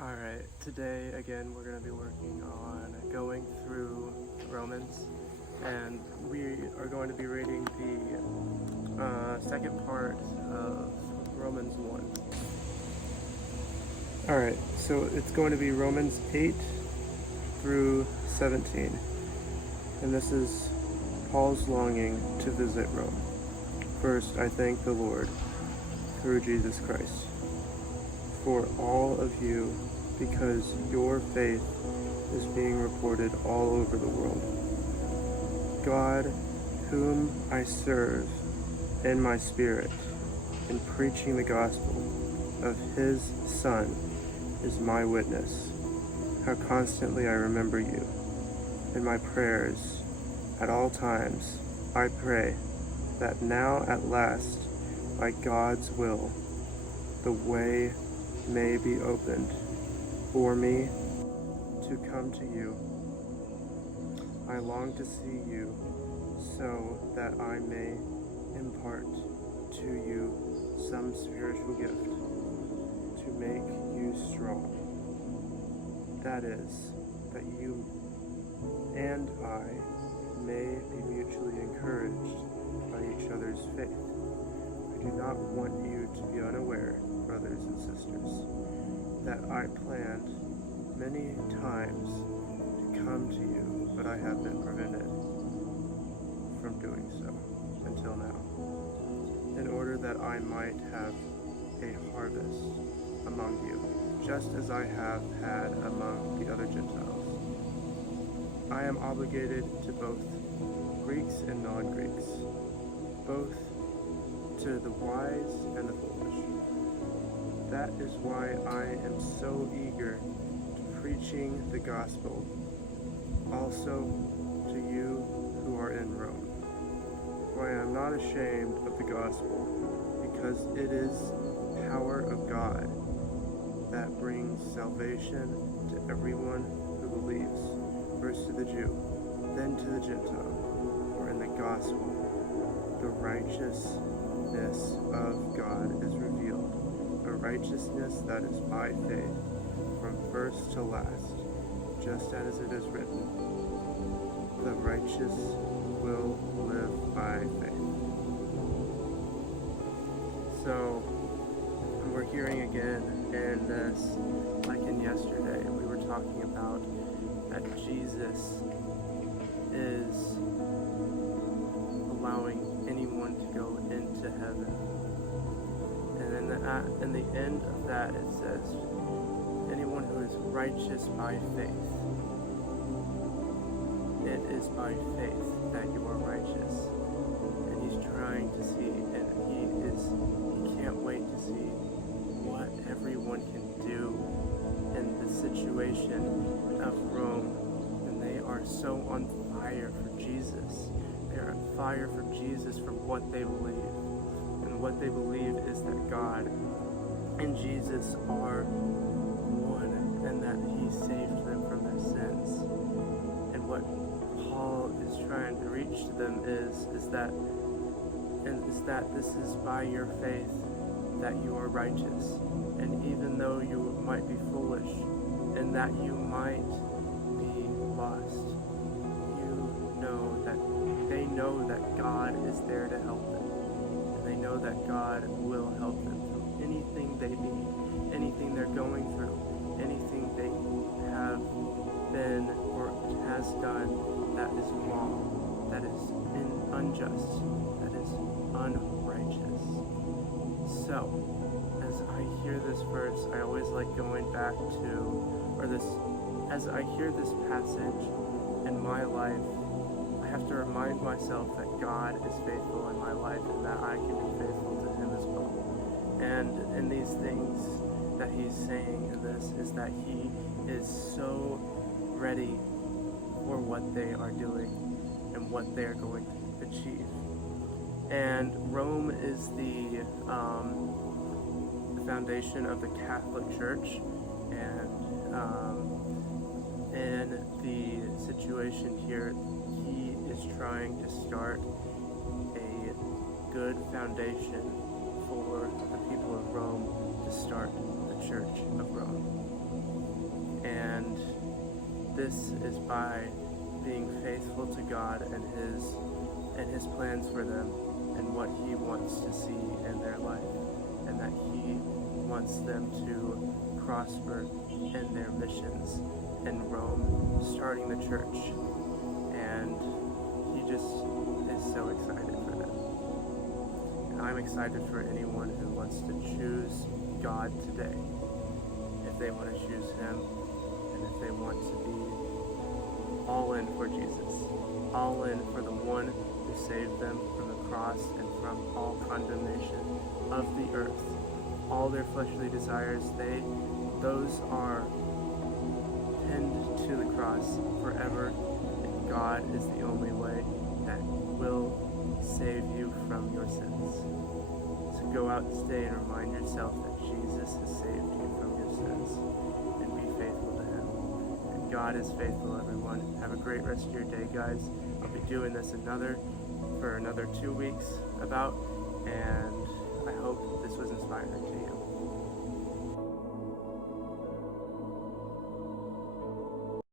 Alright, today again we're going to be working on going through Romans, and we are going to be reading the second part of Romans 1. Alright, so it's going to be Romans 8 through 17, and this is Paul's longing to visit Rome. First, I thank the Lord through Jesus Christ for all of you, because your faith is being reported all over the world. God, whom I serve in my spirit in preaching the gospel of his Son, is my witness, how constantly I remember you. In my prayers at all times I pray that now at last, by God's will, the way may be opened for me to come to you. I long to see you so that I may impart to you some spiritual gift to make you strong. That is, that you and I may be mutually encouraged by each other's faith. I do not want you to be unaware, brothers and sisters, that I planned many times to come to you, but I have been prevented from doing so until now, in order that I might have a harvest among you, just as I have had among the other Gentiles. I am obligated to both Greeks and non-Greeks, both to the wise and the foolish. That is why I am so eager to preaching the gospel also to you who are in Rome. For I am not ashamed of the gospel, because it is power of God that brings salvation to everyone who believes, first to the Jew, then to the Gentile. For in the gospel, the righteousness of God is revealed, a righteousness that is by faith, from first to last, just as it is written, the righteous will live by faith. So, we're hearing again in this, like in yesterday, we were talking about that Jesus is allowing anyone to go into heaven. And in the end of that, it says, anyone who is righteous by faith. It is by faith that you are righteous. And he's trying to see, and he can't wait to see what everyone can do in the situation of Rome. And they are so on fire for Jesus. They are on fire for Jesus for what they believe. And what they believe is that God and Jesus are one, and that he saved them from their sins. And what Paul is trying to reach to them is that this is by your faith that you are righteous. And even though you might be foolish and that you might be lost, they know that God is there to help them. And they know that God will help them through anything they need, anything they're going through, anything they have been or has done that is wrong, that is unjust, that is unrighteous. So, as I hear this verse, I always like going back to, as I hear this passage in my life, I have to remind myself that God is faithful in my life and that I can be faithful to him as well. And in these things that he's saying in this is that he is so ready for what they are doing and what they are going to achieve. And Rome is the foundation of the Catholic Church, and in the situation here, he is trying to start a good foundation for the people of Rome to start the Church of Rome. this is by being faithful to God and His plans for them and what He wants to see in their life, and that He wants them to prosper in their missions in Rome, starting the church. And He just is so excited for them. And I'm excited for anyone who wants to choose God today. If they want to choose Him, and if they want to be all in for Jesus, all in for the one who saved them from the cross and from all condemnation of the earth. All their fleshly desires, those are pinned to the cross forever, and God is the only way that will save you from your sins. So go out today and remind yourself that Jesus has saved you from your sins, and be faithful to Him. And God is faithful, everyone. Have a great rest of your day, guys. I'll be doing this for another 2 weeks and I hope this was inspiring to you.